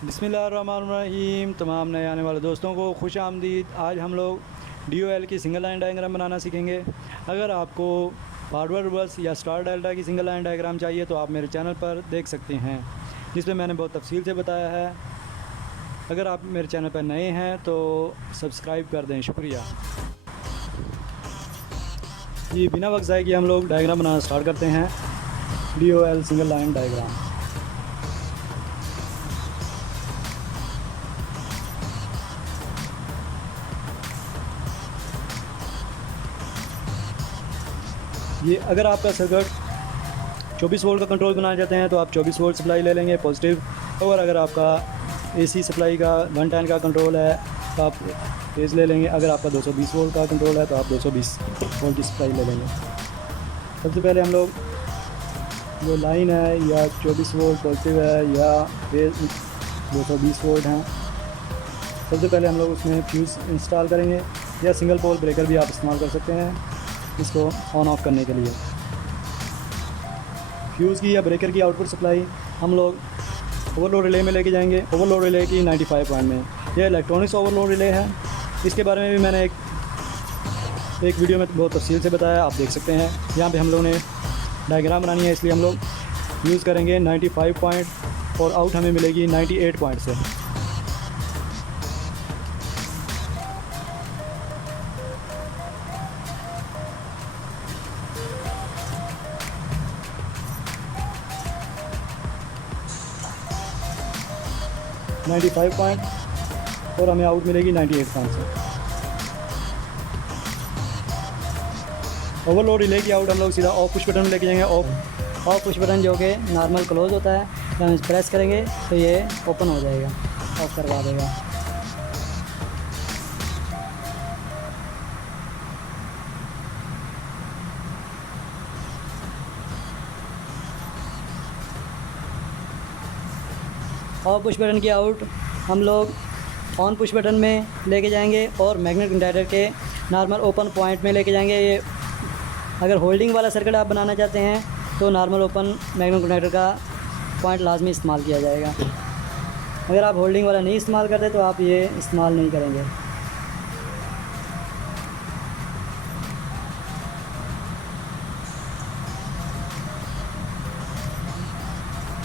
बिस्मिल्लाहिर्रहमानिर्रहीम। तमाम नए आने वाले दोस्तों को खुश आमदीद। आज हम लोग DOL की सिंगल लाइन डायग्राम बनाना सीखेंगे। अगर आपको फॉरवर्ड रिवर्स या स्टार डेल्टा की सिंगल लाइन डायग्राम चाहिए तो आप मेरे चैनल पर देख सकते हैं, जिसमें मैंने बहुत तफसील से बताया है। अगर आप मेरे चैनल पर नए हैं तो सब्सक्राइब कर दें, शुक्रिया जी। बिना वक्त ज़ाय किए हम लोग डायग्राम बनाना स्टार्ट करते हैं। DOL single line diagram. ये अगर आपका सर्किट 24 वोल्ट का कंट्रोल बनाना चाहते हैं तो आप 24 वोल्ट सप्लाई ले लेंगे पॉजिटिव। और अगर आपका AC सप्लाई का 110 का कंट्रोल है तो आप फेज़ ले लेंगे। अगर आपका 220 वोल्ट का कंट्रोल है तो आप 220 वोल्ट की सप्लाई ले लेंगे। सबसे पहले हम लोग जो लाइन है या 24 वोल्ट पॉजिटिव है या फेज़ 220 वोल्ट हैं, सबसे पहले हम लोग उसमें फ्यूज़ इंस्टॉल करेंगे या सिंगल पोल ब्रेकर भी आप इस्तेमाल कर सकते हैं इसको ऑन ऑफ करने के लिए। फ्यूज़ की या ब्रेकर की आउटपुट सप्लाई हम लोग ओवरलोड रिले में लेके जाएंगे। ओवरलोड रिले की 95 पॉइंट में यह इलेक्ट्रॉनिक्स ओवरलोड रिले है। इसके बारे में भी मैंने एक वीडियो में बहुत तफसील से बताया, आप देख सकते हैं। यहाँ पे हम लोगों ने डायग्राम बनानी है, इसलिए हम लोग यूज़ करेंगे 95 पॉइंट और आउट हमें मिलेगी 98 पॉइंट से। नाइन्टी 95 पॉइंट और हमें आउट मिलेगी 98 पॉइंट से। ओवरलोड रिले की आउट हम लोग सीधा ऑफ पुश बटन में लेके जाएंगे। ऑफ पुश बटन जो कि नॉर्मल क्लोज होता है, तो हम प्रेस करेंगे तो ये ओपन हो जाएगा, ऑफ करवा देगा। ऑफ पुश बटन की आउट हम लोग ऑन पुश बटन में लेके जाएंगे और मैग्नेट कंडक्टर के नॉर्मल ओपन पॉइंट में लेके जाएंगे। ये अगर होल्डिंग वाला सर्किट आप बनाना चाहते हैं तो नॉर्मल ओपन मैग्नेट कंडक्टर का पॉइंट लाजमी इस्तेमाल किया जाएगा। अगर आप होल्डिंग वाला नहीं इस्तेमाल करते तो आप ये इस्तेमाल नहीं करेंगे।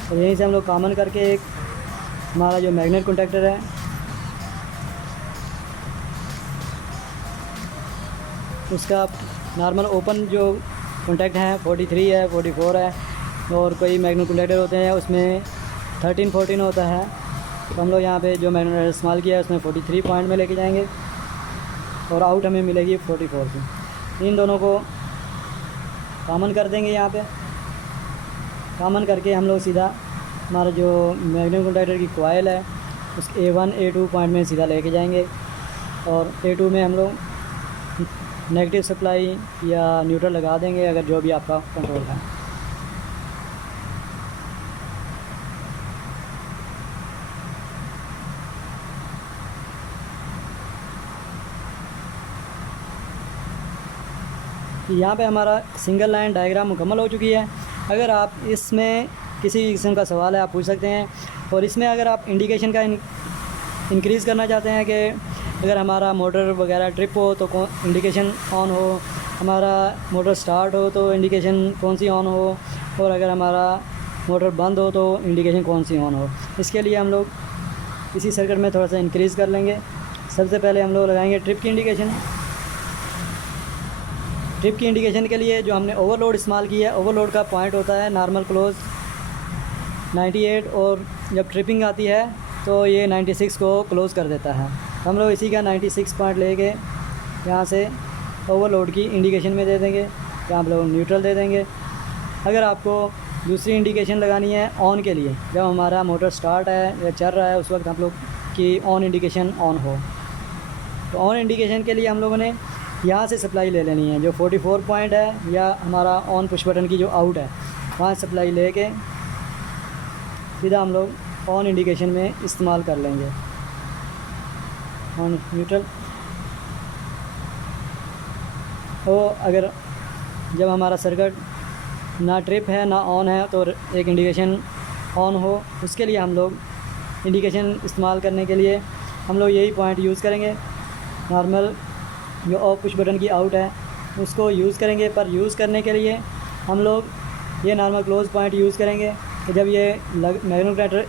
और यहीं से हम लोग कॉमन करके एक हमारा जो मैग्नेट कंडक्टर है उसका नॉर्मल ओपन जो कॉन्टैक्ट हैं 43 है, 44 है, और कोई मैग्नेट कंडक्टर होते हैं उसमें 13, 14 होता है। तो हम लोग यहाँ पे जो मैग्नेट इस्तेमाल किया है उसमें 43 पॉइंट में लेके जाएंगे और आउट हमें मिलेगी 44 से। इन दोनों को कॉमन कर देंगे। यहाँ पे कॉमन करके हम लोग सीधा हमारा जो मैग्नेट कंडक्टर की कॉइल है उस A1, A2 पॉइंट में सीधा लेके जाएंगे और A2 में हम लोग नेगेटिव सप्लाई या न्यूट्रल लगा देंगे, अगर जो भी आपका कंट्रोल है। यहाँ पे हमारा सिंगल लाइन डायग्राम मुकम्मल हो चुकी है। अगर आप इसमें किसी किस्म का सवाल है आप पूछ सकते हैं। और इसमें अगर आप इंडिकेशन का इंक्रीज़ करना चाहते हैं कि अगर हमारा मोटर वगैरह ट्रिप हो तो इंडिकेशन ऑन हो, हमारा मोटर स्टार्ट हो तो इंडिकेशन कौन सी ऑन हो, और अगर हमारा मोटर बंद हो तो इंडिकेशन कौन सी ऑन हो, इसके लिए हम लोग इसी सर्किट में थोड़ा सा इंक्रीज़ कर लेंगे। सबसे पहले हम लोग लगाएंगे ट्रिप की इंडिकेशन। ट्रिप की इंडिकेशन के लिए जो हमने ओवरलोड इस्तेमाल किया है, ओवरलोड का पॉइंट होता है नॉर्मल क्लोज 98 और जब ट्रिपिंग आती है तो ये 96 को क्लोज़ कर देता है। हम लोग इसी का 96 पॉइंट लेके यहाँ से ओवरलोड की इंडिकेशन में दे देंगे, यहाँ हम लोग न्यूट्रल दे देंगे। अगर आपको दूसरी इंडिकेशन लगानी है ऑन के लिए, जब हमारा मोटर स्टार्ट है या चल रहा है उस वक्त हम लोग की ऑन इंडिकेशन ऑन हो, तो ऑन इंडिकेशन के लिए हम लोगों ने यहाँ से सप्लाई ले लेनी है। जो 44 पॉइंट है या हमारा ऑन पुश बटन की जो आउट है वहाँ सप्लाई लेके सीधा हम लोग ऑन इंडिकेशन में इस्तेमाल कर लेंगे। ऑन न्यूट्रल तो अगर जब हमारा सर्किट ना ट्रिप है ना ऑन है तो एक इंडिकेशन ऑन हो, उसके लिए हम लोग इंडिकेशन इस्तेमाल करने के लिए हम लोग यही पॉइंट यूज़ करेंगे। नॉर्मल जो ऑफ पुश बटन की आउट है उसको यूज़ करेंगे, पर यूज़ करने के लिए हम लोग ये नॉर्मल क्लोज़ पॉइंट यूज़ करेंगे कि जब ये मैग्नेटोमीटर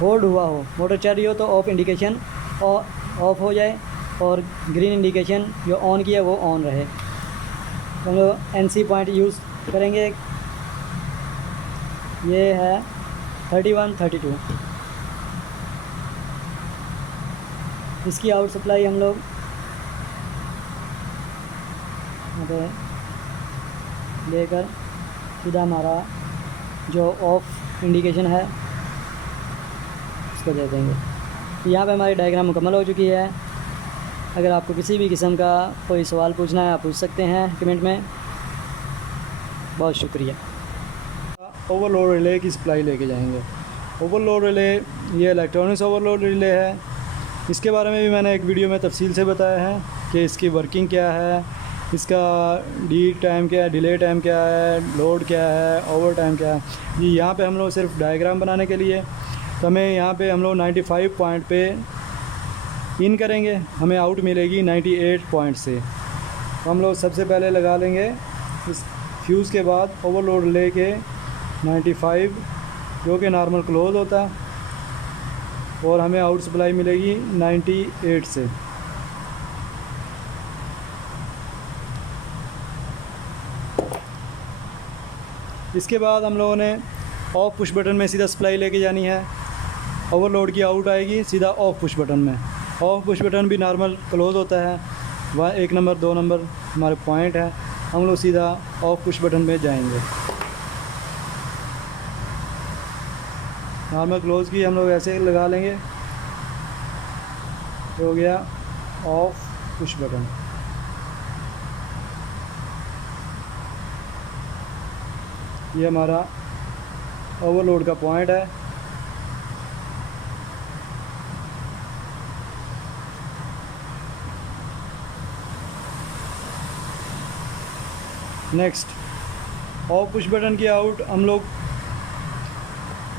होल्ड हुआ हो, मोटर चल रही हो, तो ऑफ इंडिकेशन ऑफ हो जाए और ग्रीन इंडिकेशन जो ऑन की है वो ऑन रहे। तो हम लोग NC पॉइंट यूज़ करेंगे। ये है 31, 32। इसकी आउट सप्लाई हम लोग यहाँ पे लेकर सीधा हमारा जो ऑफ इंडिकेशन है उसको दे देंगे। यहाँ पे हमारी डायग्राम मुकम्मल हो चुकी है। अगर आपको किसी भी किस्म का कोई सवाल पूछना है आप पूछ सकते हैं कमेंट में। बहुत शुक्रिया। ओवरलोड रिले की सप्लाई लेके जाएंगे। ओवरलोड रिले ये इलेक्ट्रॉनिक्स ओवरलोड रिले है। इसके बारे में भी मैंने एक वीडियो में तफसील से बताया है कि इसकी वर्किंग क्या है, इसका डी टाइम क्या है, डिले टाइम क्या है, लोड क्या है, ओवर टाइम क्या है। जी यहाँ पे हम लोग सिर्फ डायग्राम बनाने के लिए, तो हमें यहाँ पे हम लोग 95 पॉइंट पे इन करेंगे, हमें आउट मिलेगी 98 पॉइंट से। तो हम लोग सबसे पहले लगा लेंगे इस फ्यूज़ के बाद ओवरलोड ले के 95 जो कि नॉर्मल क्लोज होता है, और हमें आउट सप्लाई मिलेगी 98 से। इसके बाद हम लोगों ने ऑफ पुश बटन में सीधा सप्लाई लेके जानी है। ओवरलोड की आउट आएगी सीधा ऑफ पुश बटन में। ऑफ पुश बटन भी नॉर्मल क्लोज होता है। वह 1 नंबर 2 नंबर हमारे पॉइंट है, हम लोग सीधा ऑफ पुश बटन में जाएंगे। नॉर्मल क्लोज की हम लोग ऐसे लगा लेंगे। हो गया ऑफ पुश बटन। ये हमारा ओवरलोड का पॉइंट है। नेक्स्ट ऑफ पुश बटन की आउट हम लोग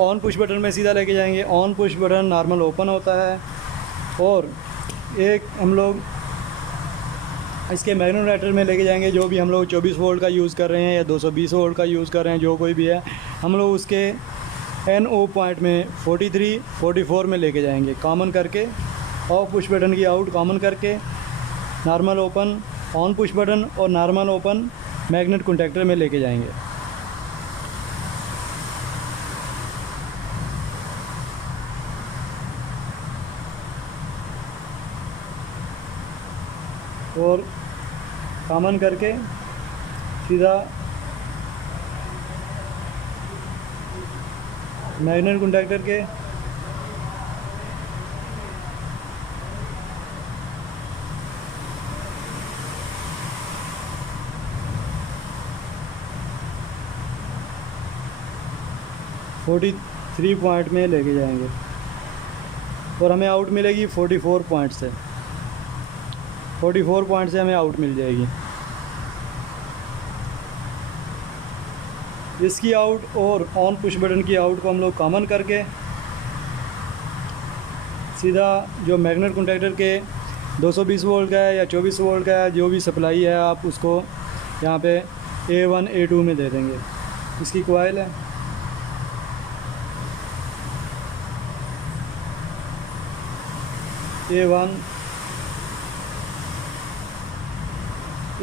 ऑन पुश बटन में सीधा लेके जाएंगे। On push button normal open होता है, और एक हम लोग इसके मैग्नेटोमीटर में लेके जाएंगे। जो भी हम लोग 24 वोल्ट का यूज़ कर रहे हैं या 220 वोल्ट का यूज़ कर रहे हैं, जो कोई भी है, हम लोग उसके NO पॉइंट में 43, 44 में लेके जाएंगे कॉमन करके। ऑफ पुश बटन की आउट कॉमन करके normal open on push button और नॉर्मल ओपन मैग्नेट कॉन्टैक्टर में लेके जाएंगे। और कॉमन करके सीधा मैग्नेट कॉन्टैक्टर के (43) पॉइंट में लेके जाएंगे, और हमें आउट मिलेगी 44 पॉइंट से। 44 पॉइंट से हमें आउट मिल जाएगी। इसकी आउट और ऑन पुश बटन की आउट को हम लोग कॉमन करके सीधा जो मैग्नेट कॉन्टैक्टर के 220 वोल्ट का है या 24 वोल्ट का है, जो भी सप्लाई है, आप उसको यहाँ पे A1 A2 में दे देंगे। इसकी कॉइल है, A1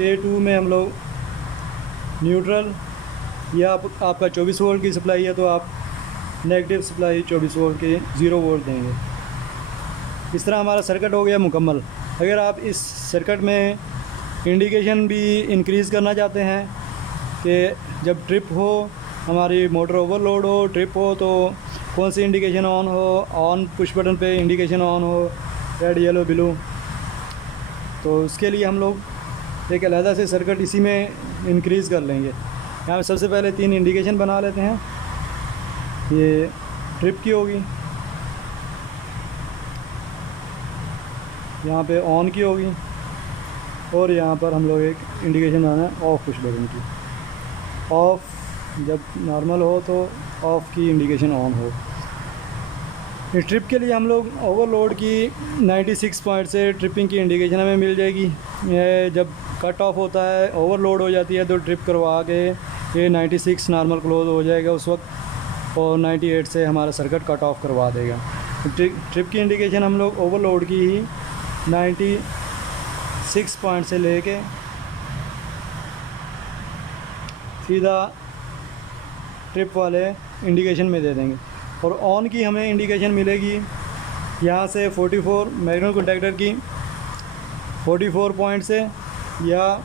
A2 में हम लोग न्यूट्रल, या आपका 24 वोल्ट की सप्लाई है तो आप नेगेटिव सप्लाई 24 वोल्ट के 0 वोल्ट देंगे। इस तरह हमारा सर्किट हो गया मुकम्मल। अगर आप इस सर्किट में इंडिकेशन भी इंक्रीज़ करना चाहते हैं कि जब ट्रिप हो, हमारी मोटर ओवरलोड हो, ट्रिप हो, तो कौन सी इंडिकेशन ऑन हो, ऑन पुश बटन पे इंडिकेशन ऑन हो, रेड येलो ब्लू, तो उसके लिए हम लोग एक अलहदा से सर्किट इसी में इंक्रीज़ कर लेंगे। यहाँ पे सबसे पहले 3 इंडिकेशन बना लेते हैं। ये ट्रिप की होगी, यहाँ पे ऑन की होगी, और यहाँ पर हम लोग एक इंडिकेशन बनाना है ऑफ पुश बटन की। ऑफ जब नॉर्मल हो तो ऑफ़ की इंडिकेशन ऑन हो। इस ट्रिप के लिए हम लोग ओवरलोड की 96 पॉइंट से ट्रिपिंग की इंडिकेशन हमें मिल जाएगी। ये जब कट ऑफ होता है, ओवरलोड हो जाती है, तो ट्रिप करवा के ये 96 नॉर्मल क्लोज हो जाएगा उस वक्त, और 98 से हमारा सर्किट कट ऑफ करवा देगा। ट्रिप की इंडिकेशन हम लोग ओवरलोड की ही 96 पॉइंट से लेके सीधा ट्रिप वाले इंडिकेशन में दे देंगे। और ऑन की हमें इंडिकेशन मिलेगी यहाँ से 44 मैग्नेट कॉन्टैक्टर की 44 पॉइंट से, या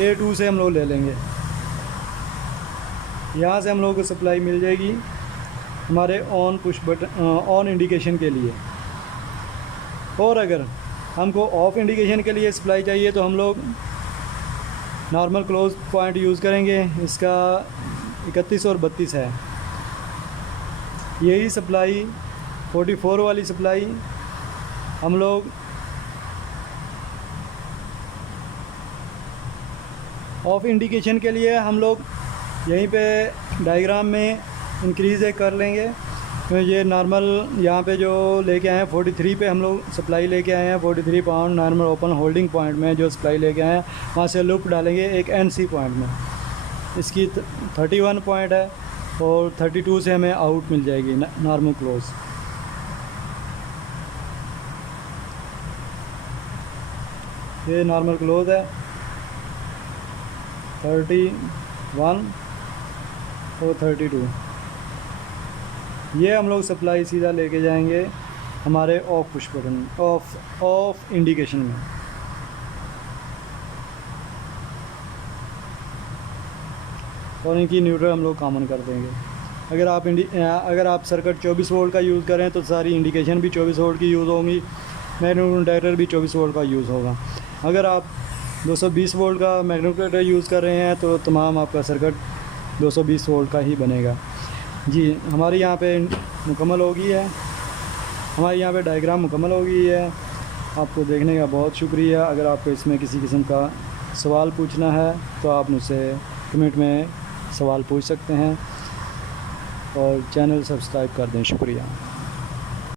A2 से हम लोग ले लेंगे। यहाँ से हम लोग को सप्लाई मिल जाएगी हमारे on push button on indication के लिए। और अगर हमको ऑफ इंडिकेशन के लिए सप्लाई चाहिए तो हम लोग नॉर्मल क्लोज पॉइंट यूज़ करेंगे। इसका 31 और 32 है। यही सप्लाई 44 वाली सप्लाई हम लोग ऑफ इंडिकेशन के लिए हम लोग यहीं पे डायग्राम में इंक्रीज़ कर लेंगे। तो ये नॉर्मल यहाँ पे जो लेके आए हैं 43 पे हम लोग सप्लाई लेके आए हैं, 43 pound normal open holding point में जो सप्लाई लेके आए हैं, वहाँ से लूप डालेंगे एक NC पॉइंट में। इसकी 31 पॉइंट है और 32 से हमें आउट मिल जाएगी नॉर्मल क्लोज। ये नॉर्मल क्लोज है 31 और 32। ये हम लोग सप्लाई सीधा लेके जाएंगे हमारे of push button of indication में। और इनकी न्यूट्रल हम लोग कॉमन कर देंगे। अगर आप सर्किट 24 वोल्ट का यूज़ करें तो सारी इंडिकेशन भी 24 वोल्ट की यूज़ होंगी, मैग्नेट कॉन्टैक्टर भी 24 वोल्ट का यूज़ होगा। अगर आप 220 वोल्ट का मैग्नेट कॉन्टैक्टर यूज़ कर रहे हैं तो तमाम आपका सर्किट 220 वोल्ट का ही बनेगा। जी, हमारी यहाँ पे मुकम्मल हो गई है, हमारे यहाँ पे डायग्राम मुकम्मल हो गई है। आपको देखने का बहुत शुक्रिया। अगर आपको इसमें किसी किस्म का सवाल पूछना है तो आप मुझसे कमेंट में सवाल पूछ सकते हैं और चैनल सब्सक्राइब कर दें। शुक्रिया।